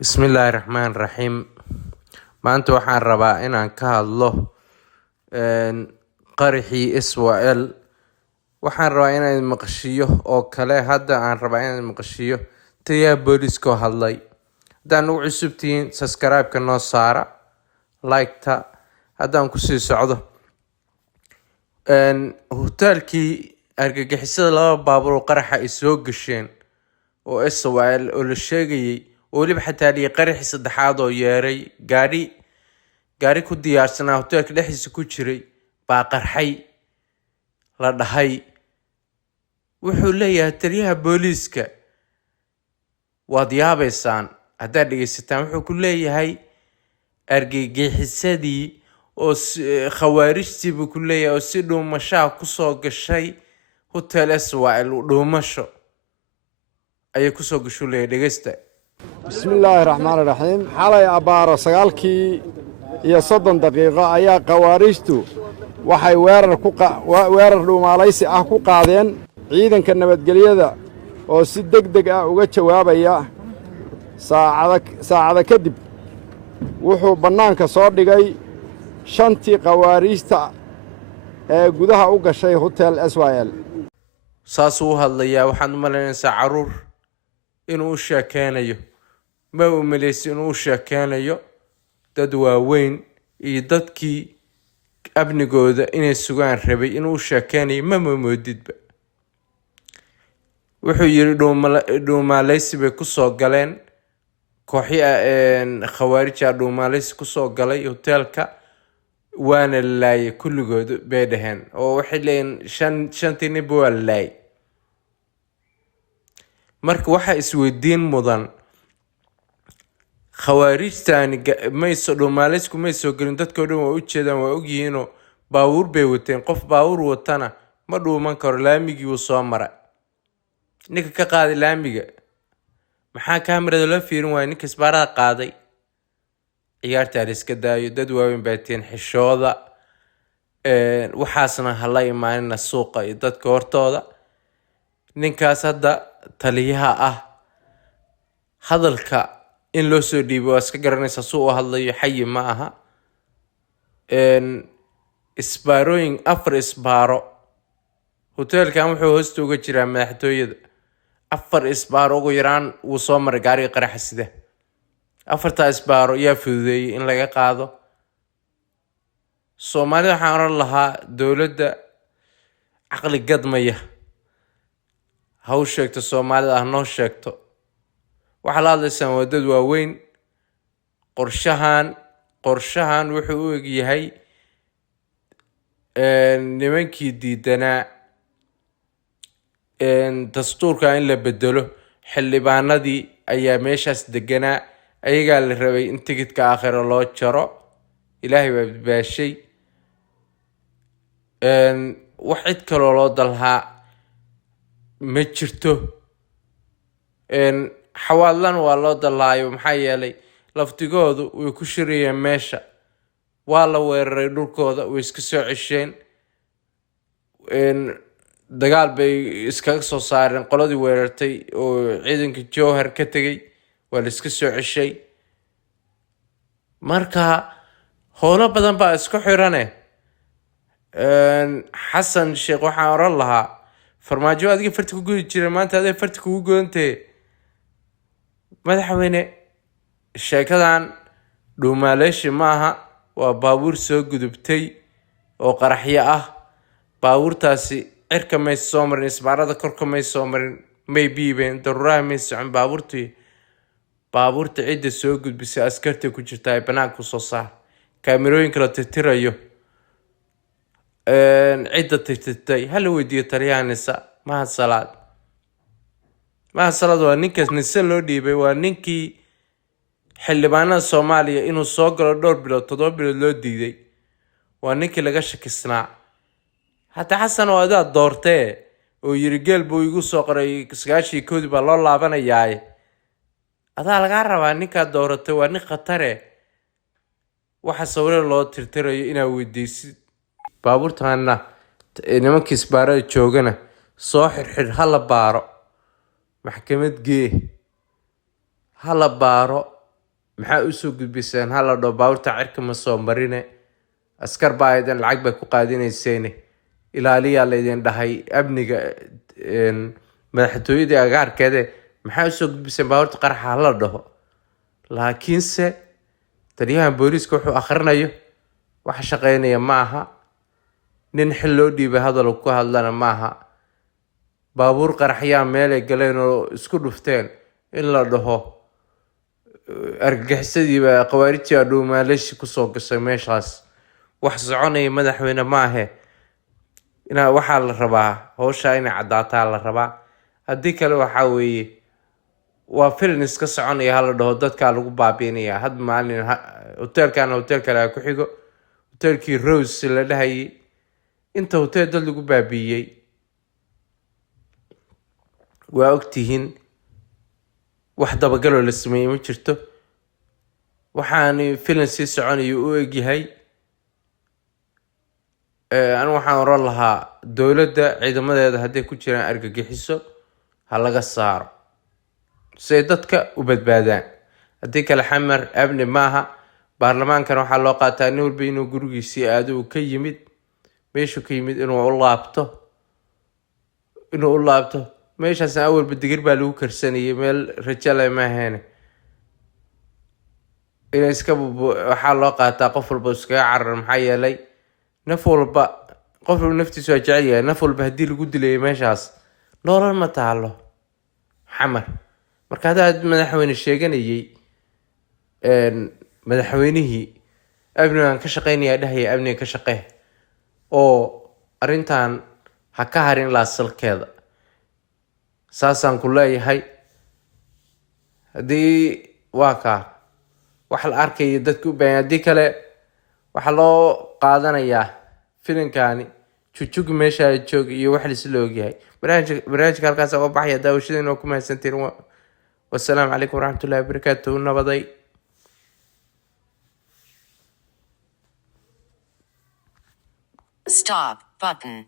Bismillaahi Raxmaani Raxiim. Maanta waxaan rabaa inaan ka hadlo qaraxii Israel. Waxaan rabaa inaan maqashiyo oo kale hadda aan rabaa inaan maqashiyo taliyaha booliska oo hadlay. Haddaan ugu cusub tihiin subscribe-ka noo saara, like-ta. Haddaan kusii socdo. Hotelkii argagixisada laba baabuur oo qaraxa ay soo gasheen oo Israel oo la sheegayay weliba xataa dhii qaraxii saddexaad oo yeeray gaari ku diyaarsanaa hotelka dhexdiisa ku jiray baa qarxay la dhahay. Wuxuu leeyahay taliyaha booliska waad yaabaysaan haddaad dhegeysataan. Wuxuu ku leeyahay argagixisadii oo khawaarijtii buu ku leeyahay oo si dhuumashaha kusoo gashay hotel Israel dhuumasho ayay kusoo gashu leeyahay. Dhegeysta. bismillaahi raxmaani raxiim. xalay abbaaro 9:30 daqiiqo ayaa khawaarijtu waxay weerar dhuumaalaysi ah ku qaadeen ciidanka nabadgelyada oo si degdeg ah uga jawaabaya. saacada kadib wuxuu bannaanka soo dhigay 5tii khawaarijta ee gudaha u gashay hotel Israel. saasuu u hadlayaa. waxaan u malaynaysaa caruur inuu u sheekeynayo. ma u malaysi inuu u sheekeynayo dad waaweyn iyo dadkii amnigooda inay sugaan rabay inuu u sheekeynayo ma moodidba. wuxuu yiri dhuumaalaysi bay kusoo galeen kooxii khawaarija dhuumaalaysi kusoo galay hotelka waana la laayay kulligood bay dhaheen oo waxay leeyihiin shantii nin waa la laayay. marka waxaa isweydiin mudan khawaarijtaani mayso dhuumaalaysku may soo gelin. dadkao dhan waa u jeedaan, waa ogyihiinoo baabuur bay wateen. qof baabuur watana ma dhuuman karo. laamigii wuu soo maray. ninka ka qaaday laamiga maxaa kaamirada loo fiirin waaya? ninka isbaarada qaaday. ciyaartaa la iska daayo. dad waaweyn baa tiin xishooda. waxaasna hala imaanina suuqa iyo dadka hortooda. ninkaas hadda taliyaha ah hadalka in loo soo dhiibo waa iska garanaysaa. suu u hadlayo xayi ma aha. isbaarooyin 4 isbaaro hotelkan wuxuu hoosta uga jiraa madaxtooyada. 4 isbaaro ugu yaraan wuu soo maray gaariga qaraxa sida. 4taa isbaaro yaa fududeeyay in laga qaado. Soomaalida waxaan oran lahaa dowladda caqli gadmaya ha u sheegto Soomaalida ah noo sheegto. waxaa la hadlaysaan waa dad waaweyn. qorshahan wuxuu u egyahay nimankii diidanaa dastuurka in la bedelo. xildhibaanadii ayaa meeshaas deganaa. ayagaa la rabay in tigidhka aakhiro loo jaro. ilaahay baa badbaashay. wax cid kaloo loo dalhaa ma jirto. xawaalan waa loo dalaayo maxaa yeelay laftigoodu way ku shirayeen meesha. waa la weeraray dhulkooda way iska soo cesheen. dagaal bay iskaga soo saareen qoladii weerartay oo ciidanka jowhar ka tegay. waa la iska soo ceshay. marka howlo badan baa isku xirane. xasan sheekh waxaan oran lahaa farmaajo adiga farti ku gudi jiray maanta aday farti kugu godantahe. madaxweyne sheekadan dhuumaalayshi ma aha. waa baabuur soo gudubtay oo qaraxyo ah. baabuurtaasi cirka may soo marin. isbaarada korka may soo marin. may biibeen daruuraha may socon. baabuurta cidda soo gudbisay askarta ku jirta ay banaanka soo saar. kaamirooyinka la tirtirayo cidda tirtirtay hala weydiiyo taliyaha nisa Mahad Salaad. waa ninkaas nisa loo dhiibay. waa ninkii xildhibaanada Soomaaliya inuu soo galo 7 bilood loo diiday. waa ninkii laga shakisnaa. hataa xasan oo adaa doortee oo yiri geel buu igu soo qoray 91 baa loo laabanayaa. adaa laga rabaa ninka dooratay waa nin khatare. waxa sawir loo tirtirayo inaa weydiisid. baabuurtaana nimankii isbaarada joogana soo xirxir hala baaro. maxkamad gee hala baaro maxaa usoo gudbiseen hala dho baawurta cirka ma soo marine askar baa idin lacag bay ku qaadinayseene ilaaliyaa laydin dhahay amniga madaxtooyadii agaarkeede maxaa usoo gudbiseen baawurta qaraxa hala dhaho laakiinse taliyahan booliiska wuxuu akhrinayo wax shaqaynaya ma aha nin xil loo dhiibay hadal ku hadlana ma aha baabuur qaraxyaa meelay galeen oo isku dhufteen in la dhaho argagixisadiiba khawaarijtii adhuumaaleshi kusoo gashay meeshaas wax soconaya madaxweyne ma ahe waxaa la rabaa howshaa inay caddaataa la rabaa haddii kale waxaa weeye waa filin iska soconaya hala dhaho dadkaa lagu baabiinaya had maalin hoteelkana hotel kale ku xigo hoteelkii rose la dhahayay inta hotel dad lagu baabiiyey waa ogtihiin wax dabagaloo la sameeyey ma jirto waxaani filin sii soconayo u egyahay anigu waxaan oran lahaa dowladda ciidamadeeda hadday ku jiraan argagixiso ha laga saaro si ay dadka u badbaadaan haddii kale xamar amni maaha baarlamaankana waxaa loo qaataa nin walba inuu gurigiisii aado uu ka yimid meeshuu ka yimid inuu u laabto meeshaasna awalba digir baa lagu karsanayay meel rajo leh ma ahayn inay waxaa loo qaataa qof walba iskaga carar maxaa yeelay qof walba naftiisu waa jecel yahay naf walba haddii lagu dilayay meeshaas nolol ma taalo xamar marka haddaad madaxweyne sheeganayay madaxweynihii amnigan ka shaqaynaya dhahaya amniga ka shaqee oo arrintan ha ka harin ilaa salkeeda saasaan ku leeyahay haddii waa kaa wax la arkaya dadka u baahan haddii kale waxaa loo qaadanayaa filinkaani jujugi meesha joog iyo wax laisla ogyahay barnaamijka halkaas uga baxaya daawashadiina waa ku mahadsantiin wasalaamu calaykum waraxmatullahi wabarakaatu nabaday Stop button.